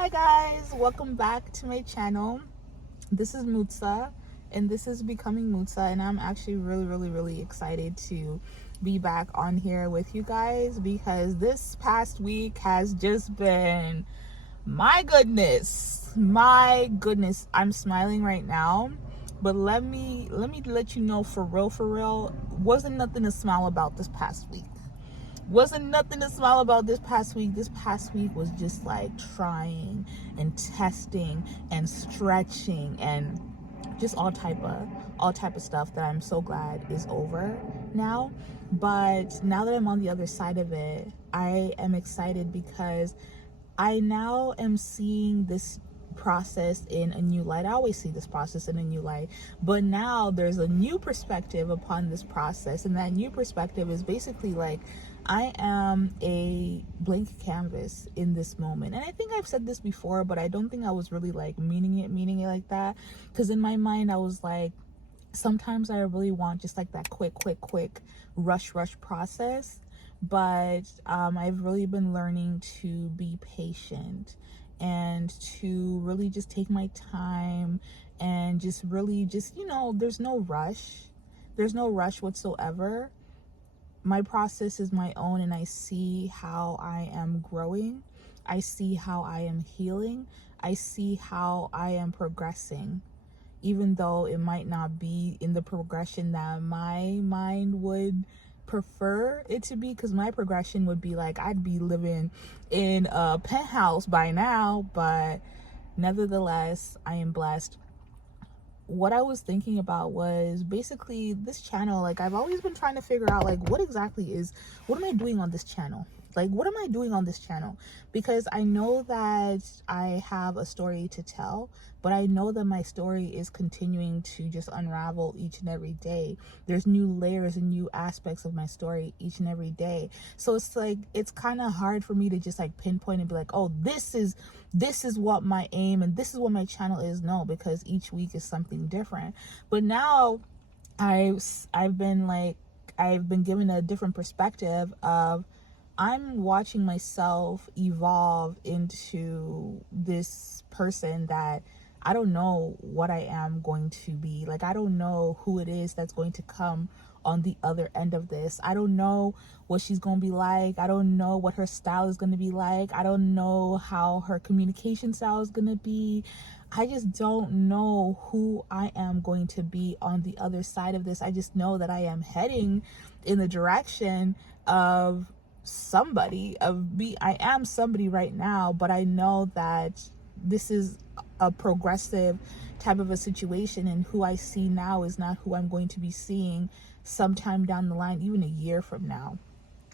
Hi guys, welcome back to my channel. This is Mutsa and this is Becoming Mutsa, and I'm actually really excited to be back on here with you guys because this past week has just been my goodness. I'm smiling right now, but let me let you know, for real, wasn't nothing to smile about this past week. Wasn't nothing to smile about this past week. This past week was just like trying and testing and stretching and just all type of stuff that I'm so glad is over now. But now that I'm on the other side of it, I am excited because I now am seeing this process in a new light. I always see this process in a new light, but now there's a new perspective upon this process, and that new perspective is basically like I am a blank canvas in this moment. And I think I've said this before, but I don't think I was really like meaning it like that, because in my mind I was like, sometimes I really want just like that quick rush process. But I've really been learning to be patient and to really just take my time and just really just, there's no rush whatsoever. My process is my own, and I see how I am growing. I see how I am healing. I see how I am progressing, even though it might not be in the progression that my mind would prefer it to be, because my progression would be like I'd be living in a penthouse by now. But nevertheless, I am blessed. What I was thinking about was basically this channel. Like, I've always been trying to figure out, like, what am I doing on this channel? Like, what am I doing on this channel? Because I know that I have a story to tell, but I know that my story is continuing to just unravel each and every day. There's new layers and new aspects of my story each and every day. So it's like, it's kind of hard for me to just like pinpoint and be like, oh, this is what my aim and this is what my channel is. No, because each week is something different. But now I've been given a different perspective of, I'm watching myself evolve into this person that I don't know what I am going to be. Like, I don't know who it is that's going to come on the other end of this. I don't know what she's going to be like. I don't know what her style is going to be like. I don't know how her communication style is going to be. I just don't know who I am going to be on the other side of this. I just know that I am heading in the direction of I am somebody right now, but I know that this is a progressive type of a situation, and who I see now is not who I'm going to be seeing sometime down the line, even a year from now.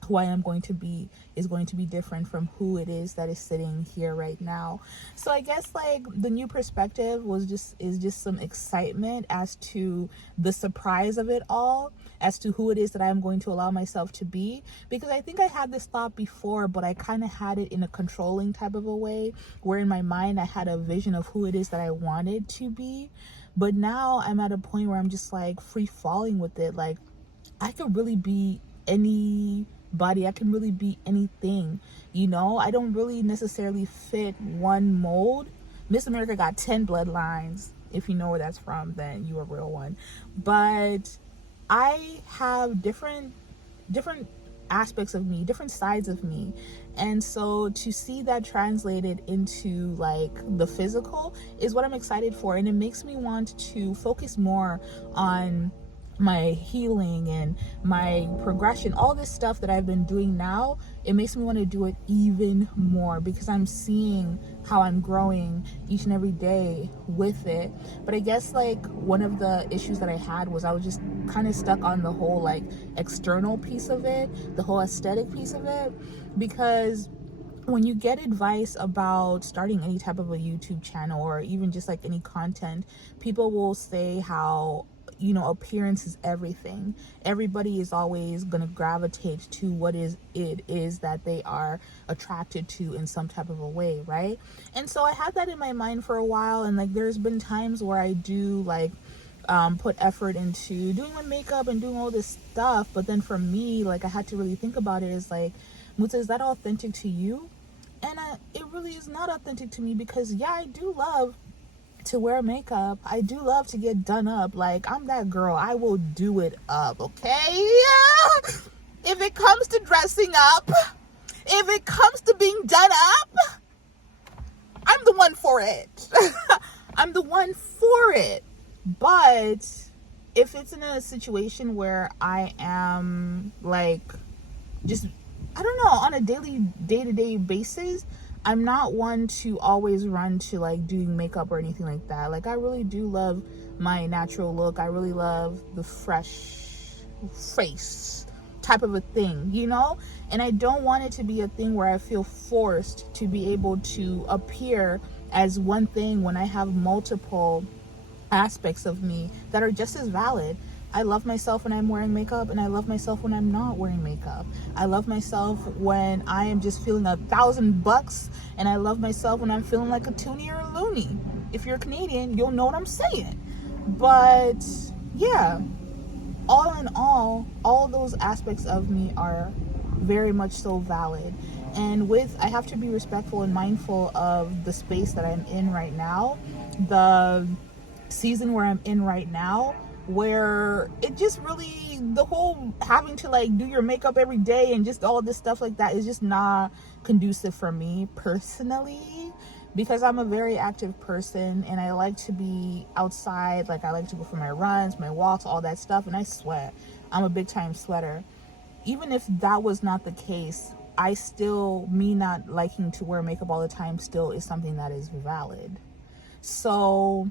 Who I am going to be is going to be different from who it is that is sitting here right now. So I guess like the new perspective is just some excitement as to the surprise of it all, as to who it is that I'm going to allow myself to be. Because I think I had this thought before, but I kind of had it in a controlling type of a way, where in my mind I had a vision of who it is that I wanted to be. But now I'm at a point where I'm just like free falling with it. Like, I could really be anybody. I can really be anything. I don't really necessarily fit one mold. Miss America got 10 bloodlines. If you know where that's from, then you a real one. But I have different aspects of me, different sides of me. And so to see that translated into like the physical is what I'm excited for. And it makes me want to focus more on my healing and my progression, all this stuff that I've been doing now. It makes me want to do it even more, because I'm seeing how I'm growing each and every day with it. But I guess like one of the issues that I had was I was just kind of stuck on the whole like external piece of it, the whole aesthetic piece of it. Because when you get advice about starting any type of a YouTube channel, or even just like any content, people will say how appearance is everything. Everybody is always going to gravitate to what it is that they are attracted to in some type of a way, right? And so I had that in my mind for a while, and like there's been times where I do like put effort into doing my makeup and doing all this stuff, but then for me, like, I had to really think about it as like, Muta, is that authentic to you? And it really is not authentic to me, because yeah, I do love to wear makeup. I do love to get done up. Like, I'm that girl. I will do it up, okay? If it comes to dressing up, if it comes to being done up, I'm the one for it. I'm the one for it. But if it's in a situation where I am like, just, I don't know, on a day-to-day basis, I'm not one to always run to like doing makeup or anything like that. Like, I really do love my natural look. I really love the fresh face type of a thing, you know? And I don't want it to be a thing where I feel forced to be able to appear as one thing when I have multiple aspects of me that are just as valid. I love myself when I'm wearing makeup, and I love myself when I'm not wearing makeup. I love myself when I am just feeling $1,000, and I love myself when I'm feeling like a toonie or a loony. If you're Canadian, you'll know what I'm saying. But yeah, all in all those aspects of me are very much so valid. And I have to be respectful and mindful of the space that I'm in right now, the season where I'm in right now, where it just really, the whole having to like do your makeup every day and just all of this stuff like that is just not conducive for me personally, because I'm a very active person and I like to be outside. Like, I like to go for my runs, my walks, all that stuff, and I sweat. I'm a big time sweater. Even if that was not the case, me not liking to wear makeup all the time still is something that is valid. So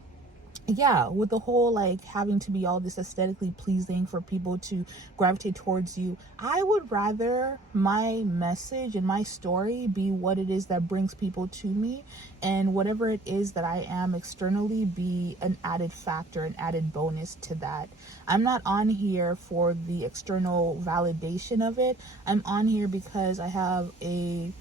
yeah, with the whole like having to be all this aesthetically pleasing for people to gravitate towards you, I would rather my message and my story be what it is that brings people to me, and whatever it is that I am externally be an added factor, an added bonus to that. I'm not on here for the external validation of it. I'm on here because I have a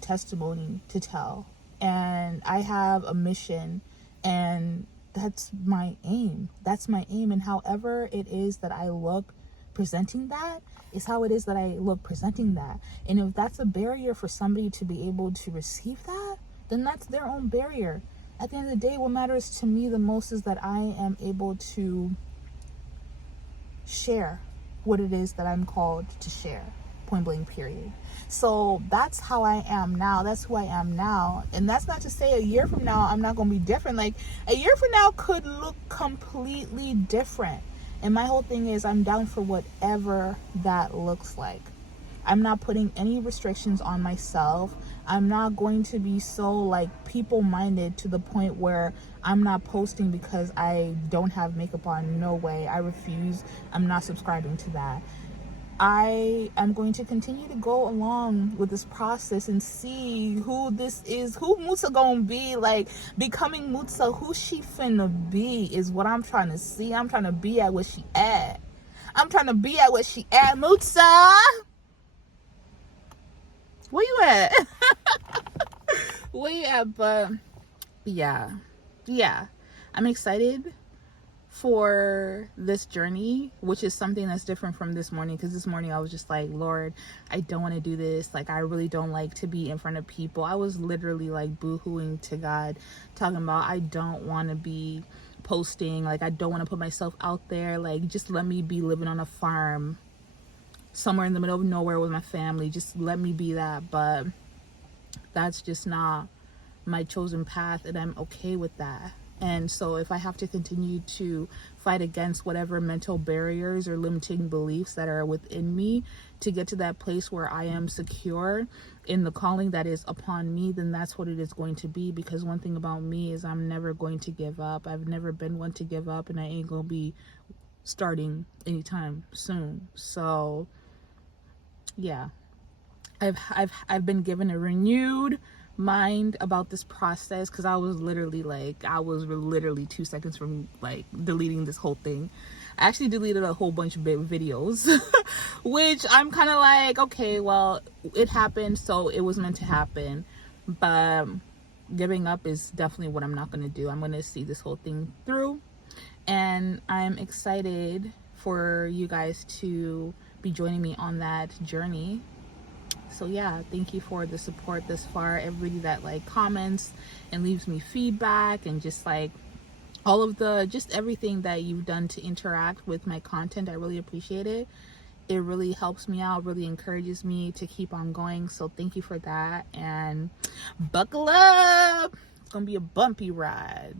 testimony to tell, and I have a mission, and that's my aim. And however it is that I look presenting that is how it is that I look presenting that. And if that's a barrier for somebody to be able to receive that, then that's their own barrier. At the end of the day, what matters to me the most is that I am able to share what it is that I'm called to share. Point blank, period. So that's how I am now. That's who I am now. And that's not to say a year from now I'm not going to be different. Like, a year from now could look completely different. And my whole thing is I'm down for whatever that looks like. I'm not putting any restrictions on myself. I'm not going to be so like people-minded to the point where I'm not posting because I don't have makeup on. No way. I refuse. I'm not subscribing to that. I am going to continue to go along with this process and see who this is, who Mutsa gonna be, like becoming Mutsa, who she finna be is what I'm trying to see. I'm trying to be at where she at. Mutsa. Where you at? Where you at? But yeah, I'm excited for this journey, which is something that's different from this morning, because this morning I was just like, Lord, I don't want to do this. Like, I really don't like to be in front of people. I was literally like boo-hooing to God, talking about I don't want to be posting, like I don't want to put myself out there, like just let me be living on a farm somewhere in the middle of nowhere with my family. Just let me be that. But that's just not my chosen path, and I'm okay with that. And so if I have to continue to fight against whatever mental barriers or limiting beliefs that are within me to get to that place where I am secure in the calling that is upon me, then that's what it is going to be. Because one thing about me is I'm never going to give up. I've never been one to give up, and I ain't gonna be starting anytime soon. So yeah, I've been given a renewed mind about this process, because I was literally 2 seconds from like deleting this whole thing. I actually deleted a whole bunch of videos which I'm kind of like, okay, well, it happened, so it was meant to happen. But giving up is definitely what I'm not going to do. I'm going to see this whole thing through, and I'm excited for you guys to be joining me on that journey. So yeah, thank you for the support this far. Everybody that like comments and leaves me feedback, and just like all of the, just everything that you've done to interact with my content, I really appreciate it. It really helps me out, really encourages me to keep on going. So thank you for that, and buckle up. It's gonna be a bumpy ride.